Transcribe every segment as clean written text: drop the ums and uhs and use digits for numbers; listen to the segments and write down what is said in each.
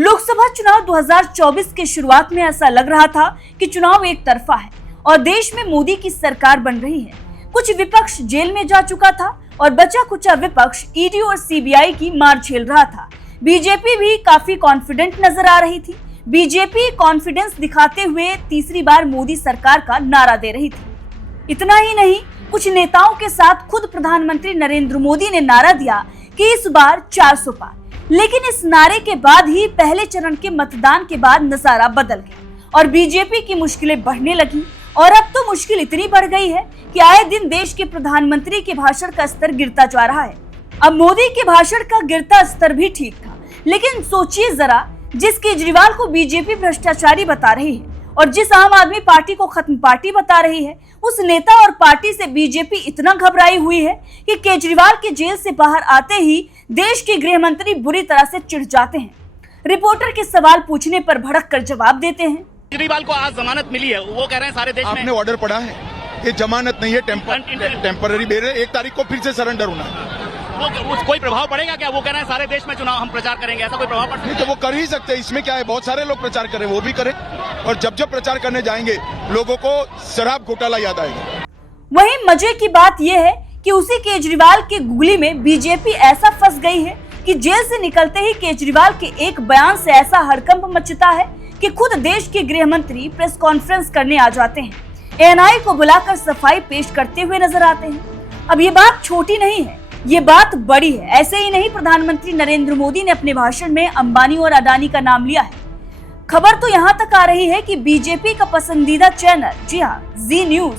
लोकसभा चुनाव 2024 के शुरुआत में ऐसा लग रहा था कि चुनाव एक तरफा है और देश में मोदी की सरकार बन रही है। कुछ विपक्ष जेल में जा चुका था और बचा कुचा विपक्ष ईडी और सीबीआई की मार झेल रहा था। बीजेपी भी काफी कॉन्फिडेंट नजर आ रही थी। बीजेपी कॉन्फिडेंस दिखाते हुए तीसरी बार मोदी सरकार का नारा दे रही थी। इतना ही नहीं, कुछ नेताओं के साथ खुद प्रधानमंत्री नरेंद्र मोदी ने नारा दिया कि इस बार 400 पार। लेकिन इस नारे के बाद ही पहले चरण के मतदान के बाद नजारा बदल गया और बीजेपी की मुश्किलें बढ़ने लगी। और अब तो मुश्किल इतनी बढ़ गई है कि आए दिन देश के प्रधानमंत्री के भाषण का स्तर गिरता जा रहा है। अब मोदी के भाषण का गिरता स्तर भी ठीक था, लेकिन सोचिए जरा, जिस केजरीवाल को बीजेपी भ्रष्टाचारी बता रही है और जिस आम आदमी पार्टी को खत्म पार्टी बता रही है, उस नेता और पार्टी से बीजेपी इतना घबराई हुई है कि केजरीवाल के जेल से बाहर आते ही देश के गृह मंत्री बुरी तरह से चिढ़ जाते हैं। रिपोर्टर के सवाल पूछने पर भड़क कर जवाब देते हैं। केजरीवाल को आज जमानत मिली है, वो कह रहे हैं सारे देश में। आपने ऑर्डर पढ़ा है? ये जमानत नहीं है, टेम्पररी बेल है। 1 तारीख को फिर से सरेंडर होना है। वो कोई प्रभाव पड़ेगा क्या? वो कह रहे हैं सारे देश में चुनाव हम प्रचार करेंगे, ऐसा कोई प्रभाव पड़ेगा? नहीं तो वो कर ही सकते हैं, इसमें क्या है? बहुत सारे लोग प्रचार करें, वो भी करें। और जब जब प्रचार करने जाएंगे लोगों को शराब घोटाला याद आएगा। वहीं मजे की बात यह है कि उसी केजरीवाल के गुगली में बीजेपी ऐसा फंस गई है कि जेल से निकलते ही केजरीवाल के एक बयान से ऐसा हड़कंप मचता है कि खुद देश के गृह मंत्री प्रेस कॉन्फ्रेंस करने आ जाते हैं, एएनआई को बुलाकर सफाई पेश करते हुए नजर आते हैं। अब ये बात छोटी नहीं है, ये बात बड़ी है। ऐसे ही नहीं, प्रधानमंत्री नरेंद्र मोदी ने अपने भाषण में अंबानी और अडानी का नाम लिया है। खबर तो यहाँ तक आ रही है कि बीजेपी का पसंदीदा चैनल, जी हाँ, जी न्यूज,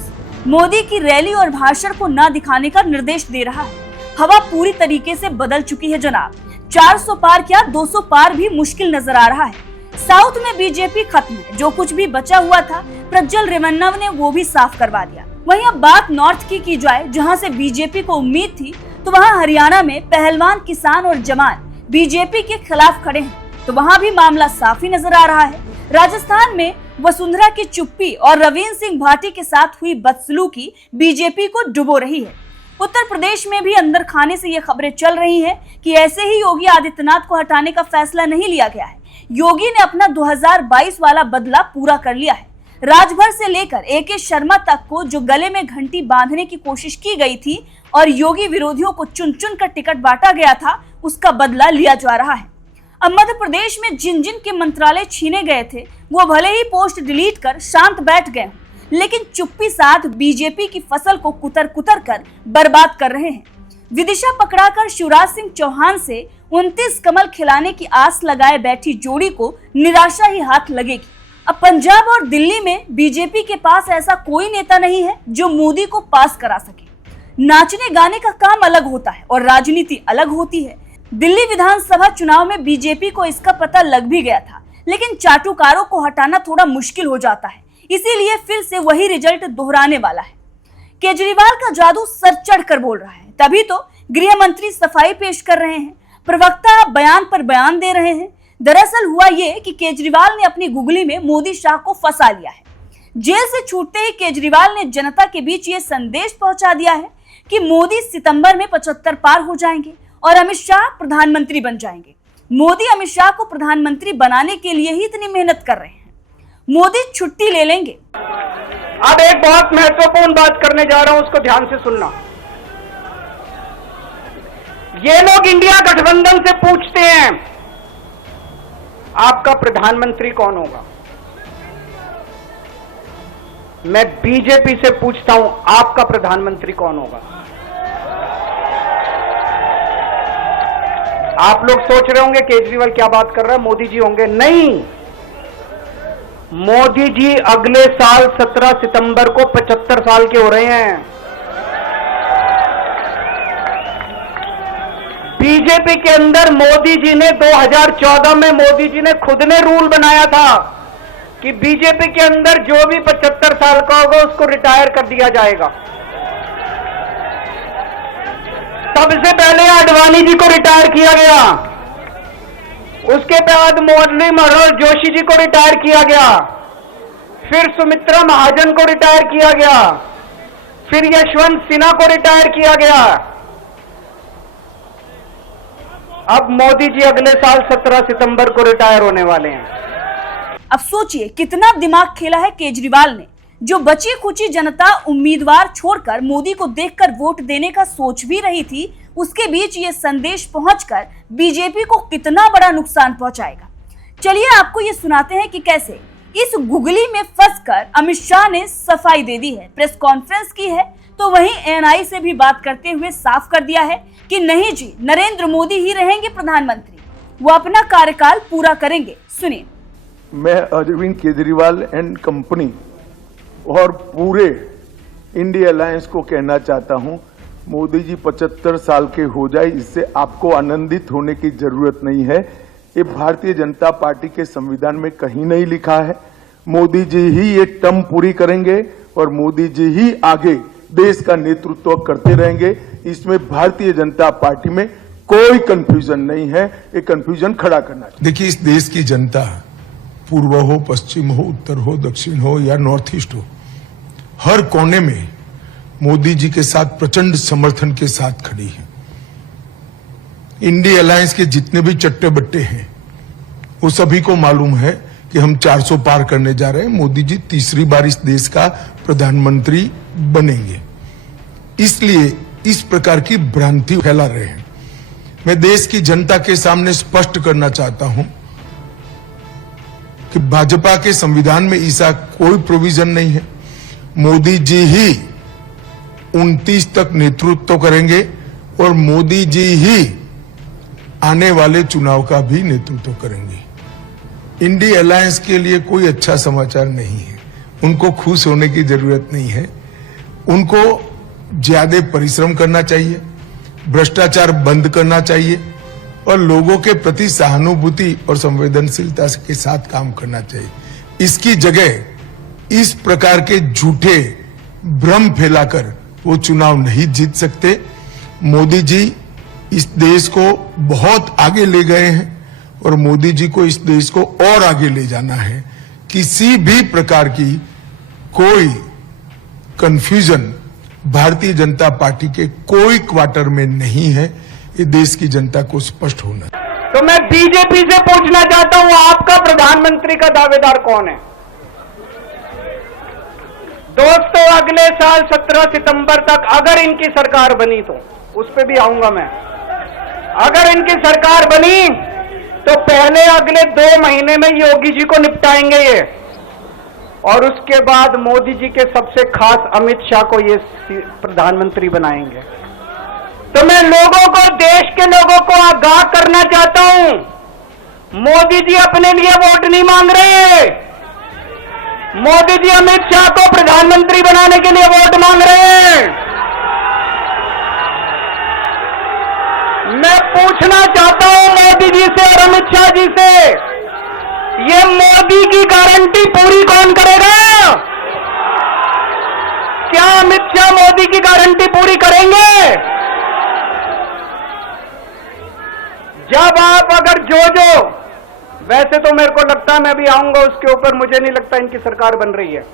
मोदी की रैली और भाषण को न दिखाने का निर्देश दे रहा है। हवा पूरी तरीके से बदल चुकी है जनाब। 400 पार क्या, 200 पार भी मुश्किल नजर आ रहा है। साउथ में बीजेपी खत्म है, जो कुछ भी बचा हुआ था प्रज्वल रेवन्ना ने वो भी साफ करवा दिया। वहीं अब बात नॉर्थ की जाए, जहां से बीजेपी को उम्मीद थी, तो वहां हरियाणा में पहलवान, किसान और जवान बीजेपी के खिलाफ खड़े हैं, तो वहां भी मामला साफ ही नजर आ रहा है। राजस्थान में वसुंधरा की चुप्पी और रवींद्र सिंह भाटी के साथ हुई बदसलूकी बीजेपी को डुबो रही है। उत्तर प्रदेश में भी अंदर खाने से ये खबरें चल रही हैं कि ऐसे ही योगी आदित्यनाथ को हटाने का फैसला नहीं लिया गया है। योगी ने अपना 2022 वाला बदला पूरा कर लिया है। राजभर से लेकर एके शर्मा तक को जो गले में घंटी बांधने की कोशिश की गई थी और योगी विरोधियों को चुन चुन कर टिकट बांटा गया था, उसका बदला लिया जा रहा है। अब मध्य प्रदेश में जिन जिन के मंत्रालय छीने गए थे, वो भले ही पोस्ट डिलीट कर शांत बैठ गए, लेकिन चुप्पी साथ बीजेपी की फसल को कुतर कुतर कर बर्बाद कर रहे हैं। विदिशा पकड़ाकर शिवराज सिंह चौहान से 29 कमल खिलाने की आस लगाए बैठी जोड़ी को निराशा ही हाथ लगेगी। अब पंजाब और दिल्ली में बीजेपी के पास ऐसा कोई नेता नहीं है जो मोदी को पास करा सके। नाचने गाने का काम अलग होता है और राजनीति अलग होती है। दिल्ली विधानसभा चुनाव में बीजेपी को इसका पता लग भी गया था, लेकिन चाटुकारों को हटाना थोड़ा मुश्किल हो जाता है, इसीलिए फिर से वही रिजल्ट दोहराने वाला है। केजरीवाल का जादू सर चढ़कर बोल रहा है, तभी तो गृह मंत्री सफाई पेश कर रहे हैं, प्रवक्ता बयान पर बयान दे रहे हैं। दरअसल हुआ ये कि केजरीवाल ने अपनी गुगली में मोदी शाह को फंसा लिया है। जेल से छूटते ही केजरीवाल ने जनता के बीच ये संदेश पहुंचा दिया है कि मोदी सितंबर में 75 पार हो जाएंगे और अमित शाह प्रधानमंत्री बन जाएंगे। मोदी अमित शाह को प्रधानमंत्री बनाने के लिए ही इतनी मेहनत कर रहे हैं। मोदी छुट्टी ले लेंगे। अब एक बहुत महत्वपूर्ण बात करने जा रहा हूं, उसको ध्यान से सुनना। ये लोग इंडिया गठबंधन से पूछते हैं आपका प्रधानमंत्री कौन होगा। मैं बीजेपी से पूछता हूं आपका प्रधानमंत्री कौन होगा। आप लोग सोच रहे होंगे केजरीवाल क्या बात कर रहा है, मोदी जी होंगे। नहीं, मोदी जी अगले साल 17 सितंबर को 75 साल के हो रहे हैं। बीजेपी के अंदर मोदी जी ने 2014 में मोदी जी ने खुद ने रूल बनाया था कि बीजेपी के अंदर जो भी 75 साल का होगा उसको रिटायर कर दिया जाएगा। तब से पहले आडवाणी जी को रिटायर किया गया, उसके बाद मुरली मनोहर जोशी जी को रिटायर किया गया, फिर सुमित्रा महाजन को रिटायर किया गया, फिर यशवंत सिन्हा को रिटायर किया गया। अब मोदी जी अगले साल 17 सितंबर को रिटायर होने वाले हैं। अब सोचिए कितना दिमाग खेला है केजरीवाल ने, जो बची खुची जनता उम्मीदवार छोड़कर मोदी को देखकर वोट देने का सोच भी रही थी, उसके बीच ये संदेश पहुंचकर बीजेपी को कितना बड़ा नुकसान पहुंचाएगा। चलिए आपको ये सुनाते हैं कि कैसे इस गुगली में फंसकर अमित शाह ने सफाई दे दी है, प्रेस कॉन्फ्रेंस की है, तो वहीं एएनआई से भी बात करते हुए साफ कर दिया है कि नहीं जी, नरेंद्र मोदी ही रहेंगे प्रधानमंत्री, वो अपना कार्यकाल पूरा करेंगे। सुनिए। मैं अरविंद केजरीवाल एंड कंपनी और पूरे इंडिया अलायंस को कहना चाहता हूं, मोदी जी 75 साल के हो जाए, इससे आपको आनंदित होने की जरूरत नहीं है। ये भारतीय जनता पार्टी के संविधान में कहीं नहीं लिखा है। मोदी जी ही ये टर्म पूरी करेंगे और मोदी जी ही आगे देश का नेतृत्व करते रहेंगे। इसमें भारतीय जनता पार्टी में कोई कंफ्यूजन नहीं है, ये कंफ्यूजन खड़ा करना चाहिए। देखिए, इस देश की जनता पूर्व हो, पश्चिम हो, उत्तर हो, दक्षिण हो या नॉर्थ ईस्ट हो, हर कोने में मोदी जी के साथ प्रचंड समर्थन के साथ खड़ी है। इंडिया अलायंस के जितने भी चट्टे बट्टे हैं, वो सभी को मालूम है कि हम 400 पार करने जा रहे हैं, मोदी जी तीसरी बार इस देश का प्रधानमंत्री बनेंगे। इसलिए इस प्रकार की भ्रांति फैला रहे हैं। मैं देश की जनता के सामने स्पष्ट करना चाहता हूं कि भाजपा के संविधान में ऐसा कोई प्रोविजन नहीं है। मोदी जी ही 29 तक नेतृत्व करेंगे और मोदी जी ही आने वाले चुनाव का भी नेतृत्व करेंगे। इंडिया अलायंस के लिए कोई अच्छा समाचार नहीं है। उनको खुश होने की जरूरत नहीं है। उनको ज्यादा परिश्रम करना चाहिए, भ्रष्टाचार बंद करना चाहिए और लोगों के प्रति सहानुभूति और संवेदनशीलता के साथ काम करना चाहिए। इसकी जगह इस प्रकार के झूठे भ्रम फैलाकर वो चुनाव नहीं जीत सकते। मोदी जी इस देश को बहुत आगे ले गए हैं और मोदी जी को इस देश को और आगे ले जाना है। किसी भी प्रकार की कोई कंफ्यूजन भारतीय जनता पार्टी के कोई क्वार्टर में नहीं है। ये देश की जनता को स्पष्ट होना है। तो मैं बीजेपी से पूछना चाहता हूं, आपका प्रधानमंत्री का दावेदार कौन है? दोस्तों, अगले साल 17 सितंबर तक अगर इनकी सरकार बनी, तो उस पर भी आऊंगा मैं। अगर इनकी सरकार बनी तो पहले अगले 2 महीने में योगी जी को निपटाएंगे ये, और उसके बाद मोदी जी के सबसे खास अमित शाह को ये प्रधानमंत्री बनाएंगे। तो मैं लोगों को, देश के लोगों को आगाह करना चाहता हूं, मोदी जी अपने लिए वोट नहीं मांग रहे। मोदी जी अमित शाह को प्रधानमंत्री बनाने के लिए वोट मांग रहे हैं। मैं पूछना चाहता हूं मोदी जी से और अमित शाह जी से, ये मोदी की गारंटी पूरी कौन करेगा? क्या अमित शाह मोदी की गारंटी पूरी करेंगे? जब आप अगर जो वैसे तो मेरे को लगता है, मैं भी आऊंगा उसके ऊपर, मुझे नहीं लगता इनकी सरकार बन रही है,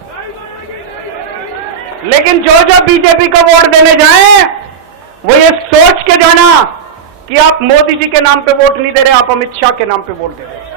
लेकिन जो बीजेपी को वोट देने जाएं, वो ये सोच के जाना कि आप मोदी जी के नाम पे वोट नहीं दे रहे, आप अमित शाह के नाम पे वोट दे रहे हैं।